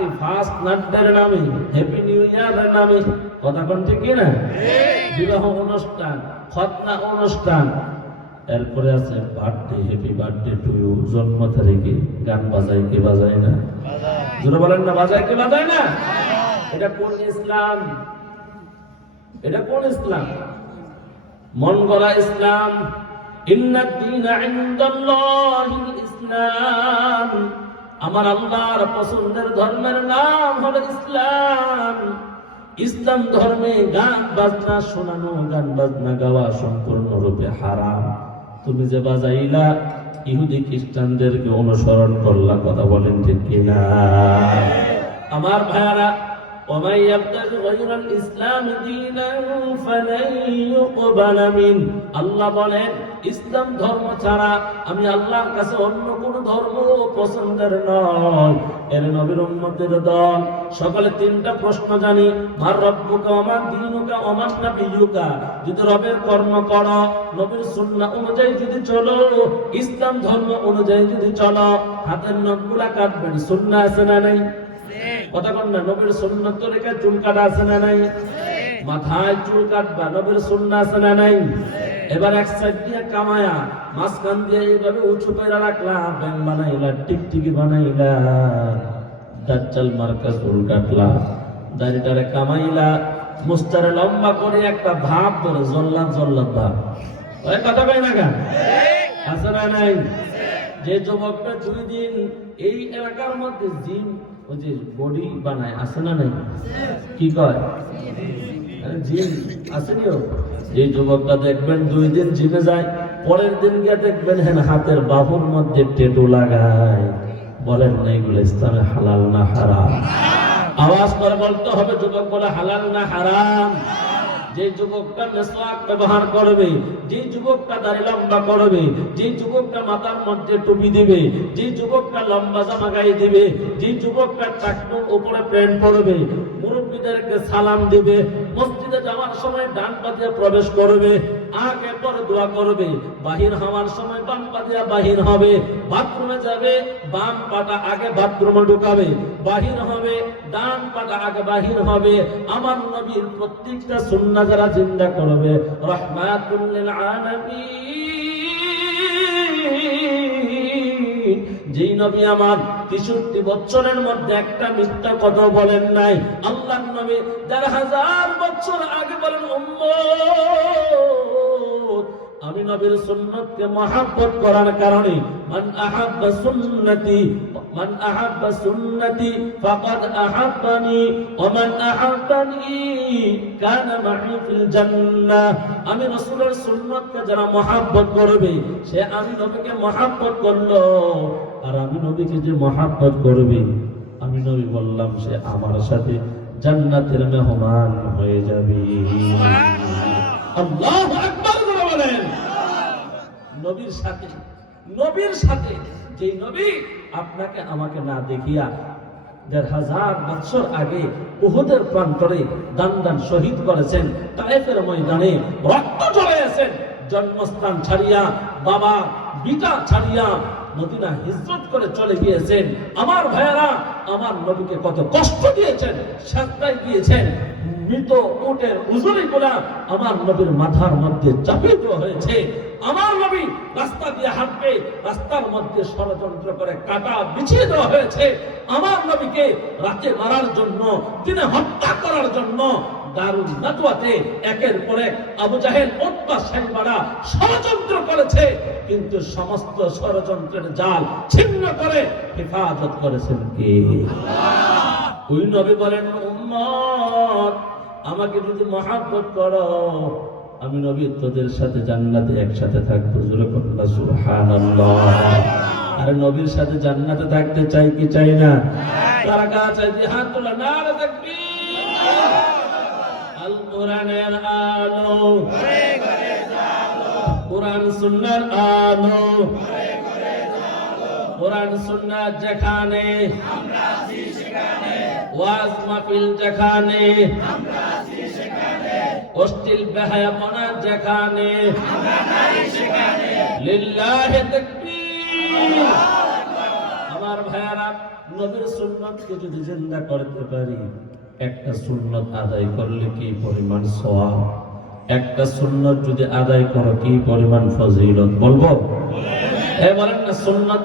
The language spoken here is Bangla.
থার্টি ফার্স্ট নাট্যের নামে হ্যাপি নিউ ইয়ারের নামে কথা কোন ঠিক না বিবাহ অনুষ্ঠান খতনা অনুষ্ঠান। এরপরে আছে birthday happy birthday to you জন্ম তারিখে গান বাজায় কে বাজায় না? জোরে বলেন না বাজায় কে বাজায় না? এটা কোন ইসলাম? এটা কোন ইসলাম? মন গড়া ইসলাম। ইন্নাদ দীনা ইনদাল্লাহিল ইসলাম। আমার আল্লাহর পছন্দের ধর্মের নাম হলো ইসলাম ইসলাম ধর্মে গান বাজনা শোনানো গান বাজনা গাওয়া সম্পূর্ণরূপে হারাম তুমি যে বাজাইলা ইহুদি খ্রিস্টানদেরকে অনুসরণ করলা কথা বলেন ঠিক কিনা আমার ভাইয়ারা ومن يبتغي غير الاسلام دينا فلن يقبل منه আল্লাহ বলেন ইসলাম ধর্ম ছাড়া আমি আল্লাহর কাছে অন্য কোন ধর্ম পছন্দের নয়। এর নবীর দল। সকালে তিনটা প্রশ্ন জানি। আমার নাবিয়ুকা। যদি রবের কর্ম করো, নবীর সুন্নাহ অনুযায়ী যদি চলো, ইসলাম ধর্ম অনুযায়ী যদি চলো, হাতের নখগুলা কাটবেন। সুন্নাহ আছে না নাই? কথা কন না, নবীর সুন্নত তো রেখে চুল কাটা আছে না নাই? মাথায় চুল কাটবা, নবীর সুন্নাহ আছে না নাই? এবার এক সাইড দিয়ে কামায়া, মাঝখান দিয়ে এইভাবে উঁচু করে রাখলা ব্যাং বানাইলা, টিকটিকি বানাইলা দাজ্জাল মার্কা চুল কাটলা, দাড়িটারে কামাইলা, মুস্তারে লম্বা করে একটা ভাব ধরে জল্লাদ জল্লাদ ভাব। ওই কথা কই না কেন? আছে না নাই। যে যুবকটা দুই দিন এই এলাকার মধ্যে জিম, ওই যে বডি বানায়, আছে না নাই? কি কয়? জিম আসেনিও যে যুবকটা দেখবেন দুই দিন জিমে যায়, পরের দিন গিয়ে দেখবেন হেন হাতের বাহুর মধ্যে টেটু লাগায়। বলেন না, এগুলো ইসলামে হালাল না হারাম? আওয়াজ করে বলতে হবে, যুবক বলে, হালাল না হারাম? যে যুবকটা মেসওয়াক ব্যবহার করবে, যে যুবকটা দাড়ি লম্বা করবে, যে যুবকটা মাথার মধ্যে টুপি দিবে, যে যুবকটা লম্বা জামা গায়ে দিবে, যে যুবকটা টাকনুর উপরে প্যান্ট পরবে, মুরব্বীদেরকে সালাম দিবে মসজিদে যাওয়ার সময় ডান পা দিয়ে প্রবেশ করবে, আগে পরে দোয়া করবে, বাহির হওয়ার সময় বাম পা দিয়ে বাহির হবে, বাথরুমে যাবে, বাম পাটা আগে বাথরুমে ঢুকাবে, বাহির হবে, ডান পাটা আগে বাহির হবে, আমার নবীর প্রত্যেকটা সুন্নাহ যারা চিন্তা করবে, রহমাতুল লিল যেই নবী আমার তেষট্টি বছরের মধ্যে একটা মিথ্যা কথা বলেন নাই। আল্লাহ নবী দেড় হাজার বছর আগে বলেন, উম্মত! আমি নবীর সুন্নতকে মহাব্বত করার কারণে মান আহাব্বা সুন্নতি মান আহাব্বা সুন্নতি ফাকাদ আহাব্বানি ওয়া মান আহাব্বানি কানা মা'i ফিল জান্নাহ আমি রাসূলের সুন্নতকে যারা মহাব্বত করবে সে আমি নবীকে মহাব্বত করল। আর আমি নবীকে যে মহাব্বত করবে আমি নবী বললাম সে আমার সাথে জান্নাতের মেহমান হয়ে যাবে। আল্লাহু আকবার। নবীর সাথে নবীর সাথে যে নবী আপনাকে আমাকে না দেখিয়া দেড় হাজার বছর আগে উহুদের প্রান্তরে দান দান শহীদ করেছেন ময়দানে রক্ত জন্মস্থান ছাড়িয়া, বাবা বিটা ছাড়িয়া হিজরত করে চলে গিয়েছেন। আমার ভাইয়ারা, আমার নবীকে কত কষ্ট দিয়েছেন সাতটায় গিয়েছেন মৃত উটের উজুরি গুলা আমার নবীর মাথার মধ্যে দেওয়া হয়েছে। আমার নবী রাস্তা দিয়ে হাঁটবে, রাস্তার মধ্যে ষড়যন্ত্র করে কাটা বিছিয়ে দেওয়া হয়েছে। আমার নবীকে রাতে মারার জন্য, দিনে হত্যা করার জন্য আমাকে যদি মহাব্বত করো আমি নবী, তোদের সাথে জান্নাতে একসাথে থাকব। জোরে করলা সুবহানাল্লাহ। আরে নবীর সাথে জান্নাতে থাকতে চাই কি চাই না? হাত তোলা কোরআন সুন্নাহর আলো, কোরআন যেখানে ওয়াজ মাহফিল যেখানে অশ্লীল বেহায়াপনা যেখানে আমার ভাইয়ারা, নবীর সুন্নতকে যদি জিন্দা করতে পারি, একটা সুন্নত আদায় করলে কি পরিমাণ সওয়াব? একটা সুন্নত যদি আদায় করো, কি পরিমাণ ফজিলত? বলব? এ বলেন না সুন্নত